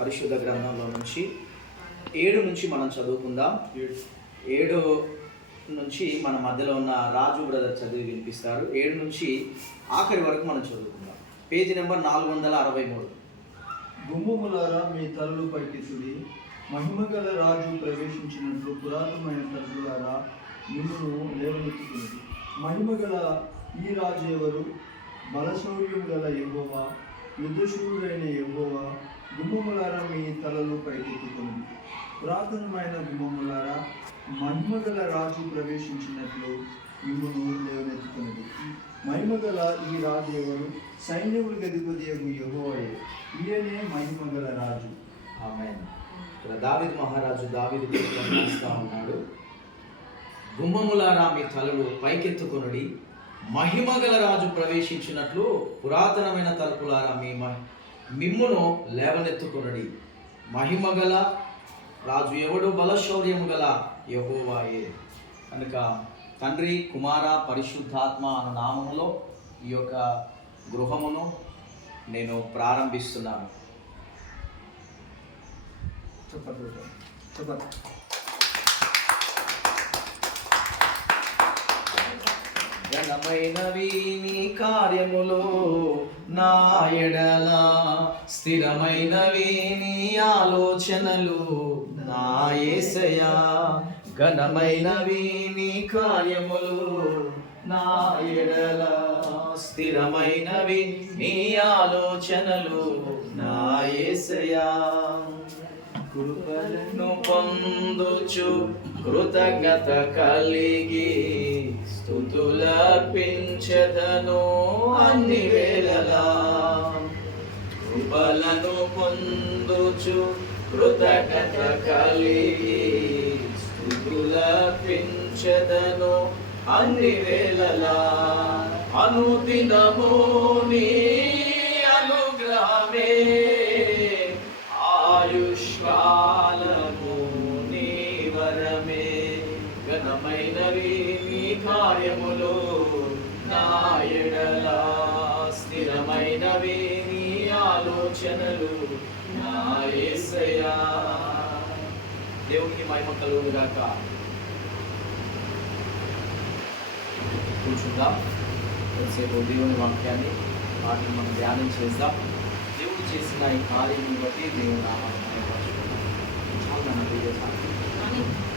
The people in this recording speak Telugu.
పరిశుద్ధ గ్రంథంలో నుంచి ఏడు నుంచి మనం చదువుకుందాం. ఏడు నుంచి మన మధ్యలో ఉన్న రాజు బ్రదర్ చదివి వినిపిస్తారు. ఏడు నుంచి ఆఖరి వరకు మనం చదువుకుందాం. పేజీ నెంబర్ నాలుగు వందల అరవై మూడు. గుమ్మములారా మీ తలలు పైకెత్తుడి మహిమగల రాజు ప్రవేశించినట్లు పురాతనమైన తలుపులారా మిమ్మును లేవనెత్తుతుంది మహిమగల ఈ రాజు ఎవరు? బలశౌర్యం గల యెహోవా. యుద్ధశూరుడైన యెహోవా గుమ్మములారా మీ తలలు పైకెత్తుతుంది పురాతనమైన గుమ్మములారా మహిమగల రాజు ప్రవేశించినట్లు మిమ్మును లేవనెత్తుకున్నది మహిమగల ఈ రాజు ఎవరు? సైన్యములకు అధిపతి యహోవయే. ఈయనే మహిమగల రాజు. ఆమె ఇక్కడ దావిద్ మహారాజు దావిద్ రాస్తా ఉన్నాడు. గుమ్మములారా మీ తలలు పైకెత్తుకొనుడి. మహిమగల రాజు ప్రవేశించినట్లు పురాతనమైన తలుపులారా మీ మిమ్మును లేవనెత్తుకునడి మహిమగల రాజు ఎవడు? బలశౌర్యము గల యహోవాయే. కనుక తండ్రి కుమార పరిశుద్ధాత్మ అన్న నామములో ఈ యొక్క గృహమును నేను ప్రారంభిస్తున్నాను. చెప్పండి. చెప్పండి. ఘనమైనవి నీ కార్యములు నా ఎడల. స్థిరమైనవి నీ ఆలోచనలు నా ఘనమైన ఘనమైనవి నీ కార్యములు నా ఎడల. స్థిరమైనవి నీ ఆలోచనలు నా యేసయ్యా కృపలను పొందుచు కృతజ్ఞత కలిగి స్థుతులర్పించదను అన్ని వేళలా. కృపలను పొందుచు కృతజ్ఞత కలిగి స్థుతులర్పించదను అన్ని వేళలా. అనుదినము నీ అనుగ్రహమే. ఆయుష్కాలము నీ వరమే. ఘనమైనవి నీ కార్యములో ఆలోచనలు నా ఏసయా దేవునికి మహిమ కలుగును గాక. కూర్చుందాం. కొద్దిసేపు దేవుని వాక్యాన్ని వాటిని మనం ధ్యానం చేద్దాం. దేవుడు చేసిన ఈ కార్యం బట్టి దేవుడు నామాన్ని చాలా ప్రియ సాక్షి.